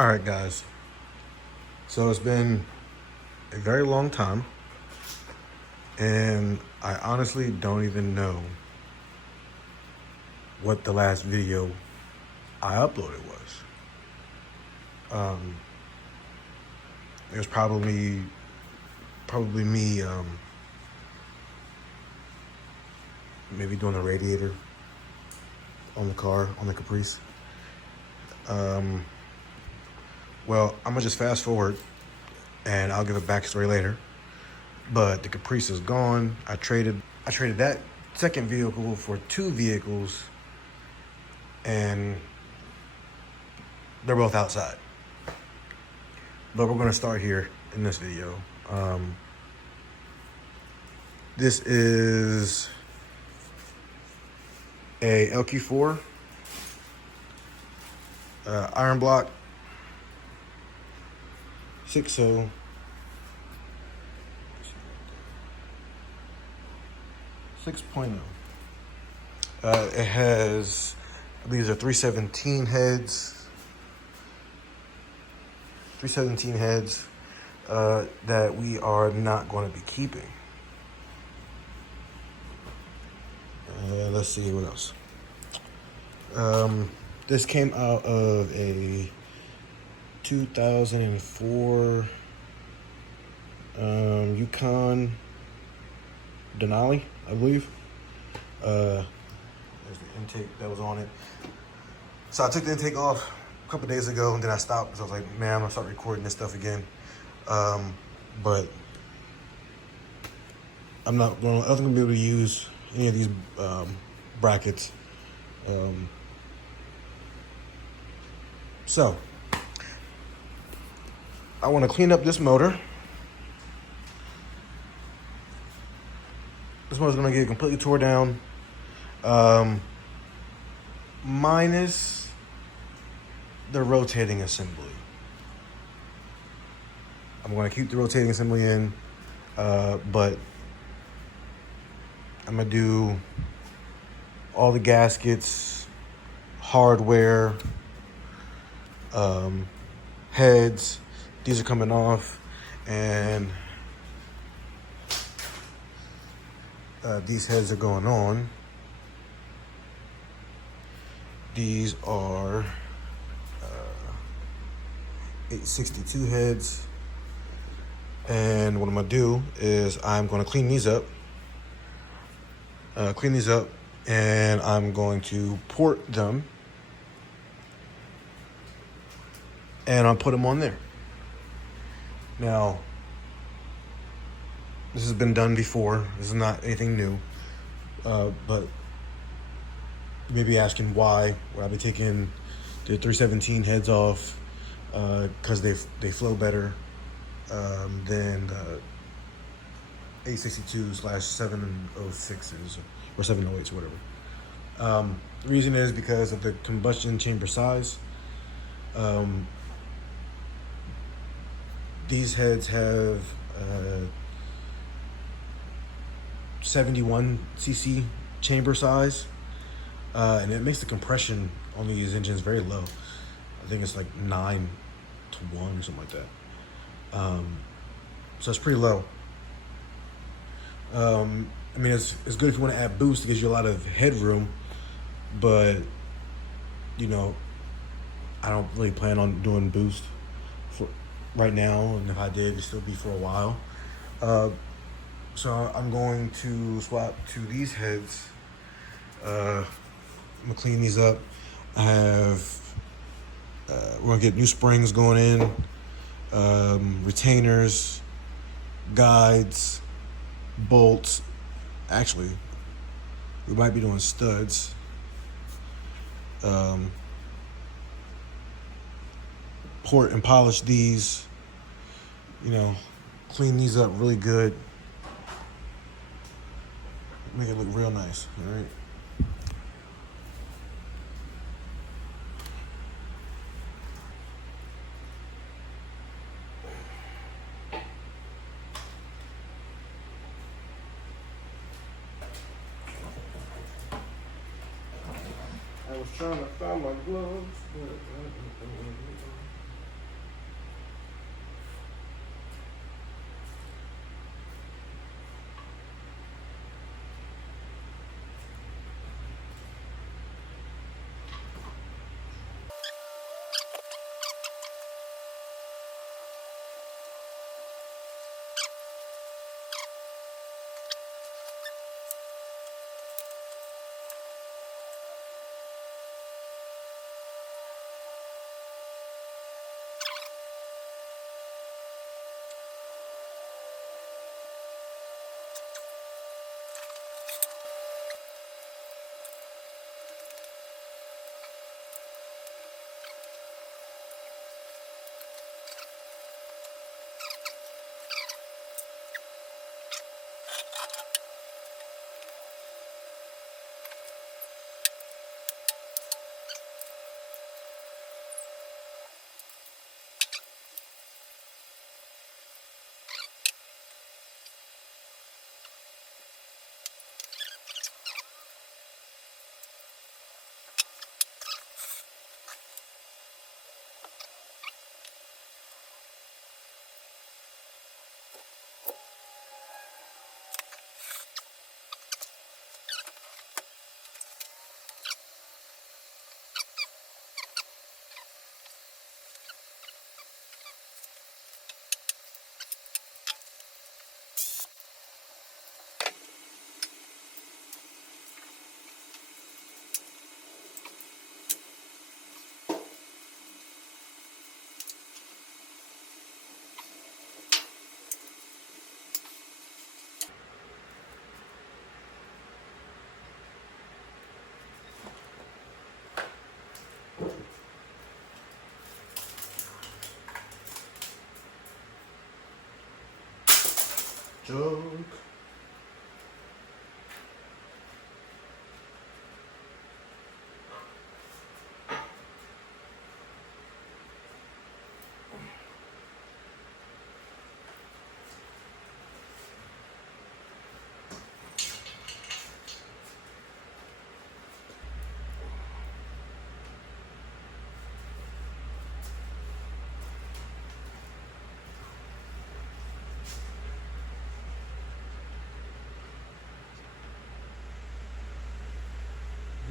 All right, guys. So it's been a very long time, and I honestly don't even know what the last video I uploaded was. It was probably me, maybe doing the radiator on the car on the Caprice. Well, I'm gonna just fast forward, and I'll give a backstory later. But the Caprice is gone. I traded that second vehicle for two vehicles, and they're both outside. But we're gonna start here in this video. This is a LQ4 iron block 6.0. 6.0. It has, I believe, these are 317 heads. 317 heads that we are not going to be keeping. Let's see what else. This came out of a 2004 Yukon Denali, I believe. There's the intake that was on it. So I took the intake off a couple days ago, and then I stopped because I was like, man, I'm gonna start recording this stuff again. But I wasn't gonna be able to use any of these brackets. So I want to clean up this motor. This motor's gonna get completely tore down, minus the rotating assembly. I'm gonna keep the rotating assembly in, but I'm gonna do all the gaskets, hardware, heads. These are coming off, and these heads are going on. These are 862 heads, and what I'm gonna do is I'm gonna clean these up, and I'm going to port them, and I'll put them on there. Now, this has been done before. This is not anything new, but you may be asking why would I be taking the 317 heads off, because they flow better than 862/706s or 708s or whatever. The reason is because of the combustion chamber size. These heads have 71 cc chamber size, and it makes the compression on these engines very low. I think it's like 9 to 1 or something like that. So it's pretty low. I mean, it's good if you want to add boost. It gives you a lot of headroom, but you know, I don't really plan on doing boost for right now, and if I did, it'd still be for a while. So I'm going to swap to these heads. I'm gonna clean these up. I have we're gonna get new springs going in, retainers, guides, bolts. Actually, we might be doing studs. Port and polish these, clean these up really good, make it look real nice. All right. I was trying to find my gloves, but junk.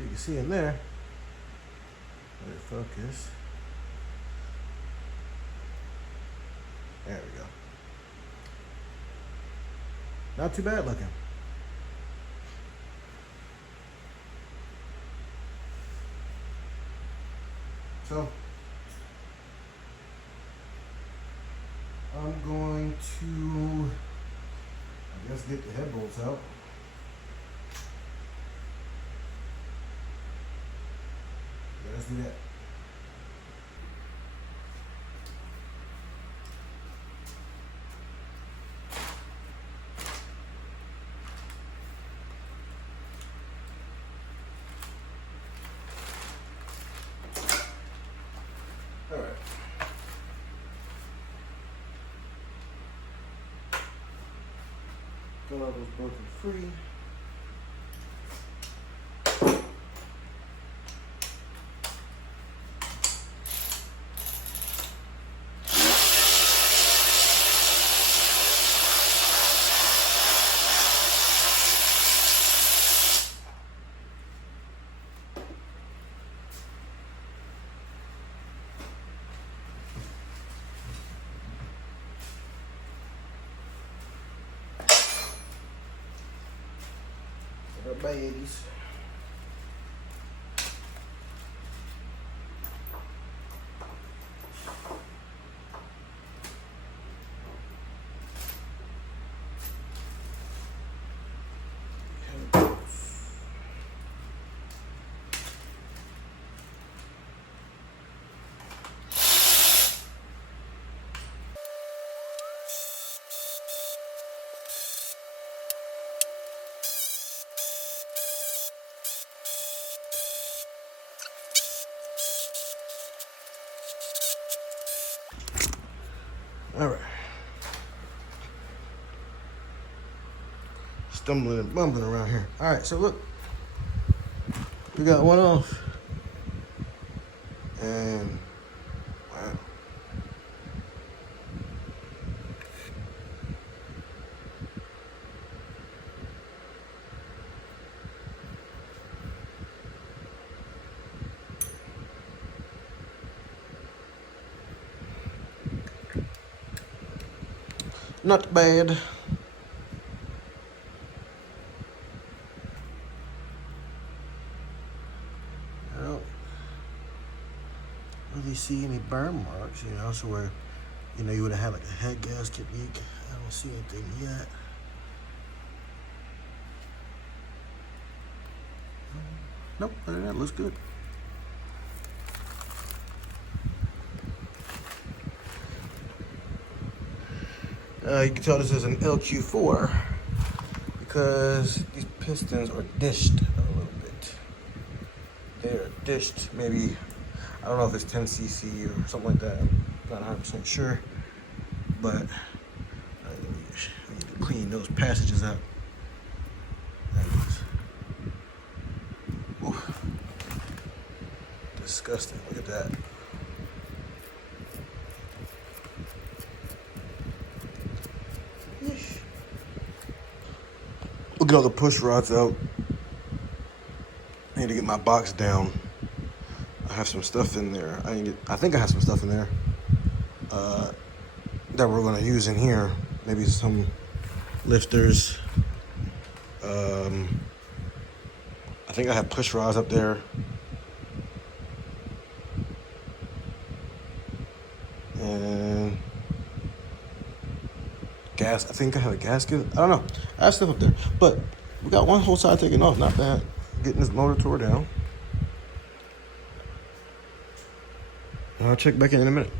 You can see in there. Let it focus. There we go. Not too bad looking. So I'm going to, I guess, get the head bolts out. Yeah, let's do that. All right. Got all those broken free. Our babies. All right. Stumbling and bumping around here. All right, so look. We got one off. And, wow. Not bad. I don't really see any burn marks, you know, so where, you know, you would have had like a head gasket leak. I don't see anything yet. Nope, other than that, looks good. You can tell this is an LQ4 because these pistons are dished a little bit. They're dished maybe, I don't know if it's 10 cc or something like that. I'm not 100% sure, but we need to clean those passages up. Oof. Disgusting, look at that. Look at all the push rods out. I need to get my box down. I have some stuff in there. I think I have some stuff in there that we're gonna use in here. Maybe some lifters. I think I have push rods up there. And gas, I think I have a gasket. I don't know. I have stuff up there. But we got one whole side taken off, not bad. Getting this motor tore down. I'll check back in a minute.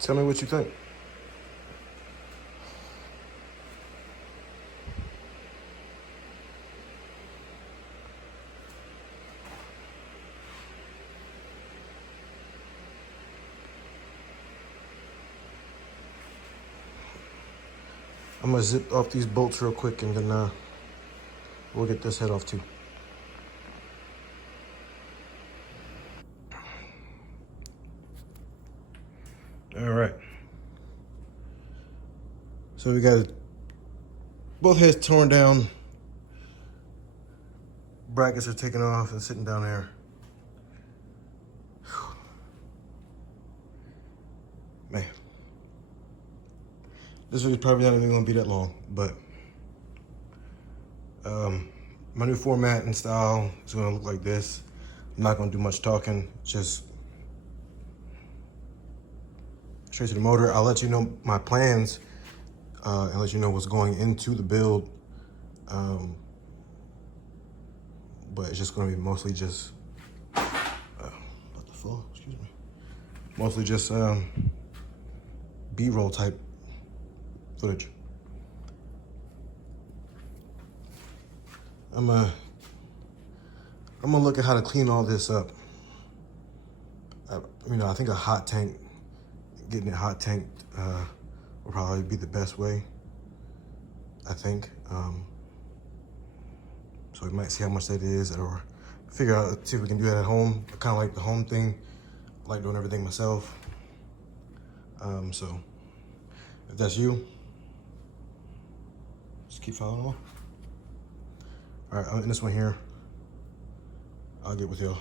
Tell me what you think. I'm gonna zip off these bolts real quick and then we'll get this head off too. All right. So we got both heads torn down. Brackets are taken off and sitting down there. Man. This video's probably not even gonna be that long, but my new format and style is gonna look like this. I'm not gonna do much talking, just straight to the motor. I'll let you know my plans and let you know what's going into the build. But it's just gonna be mostly just, about to fall, excuse me. Mostly just B-roll type footage. I'm gonna look at how to clean all this up. I think a hot tank, getting it hot tanked will probably be the best way, I think. So we might see how much that is, or figure out, see if we can do that at home. I kind of like the home thing. I like doing everything myself. So if that's you, just keep following along. All right, I'm in this one here. I'll get with y'all.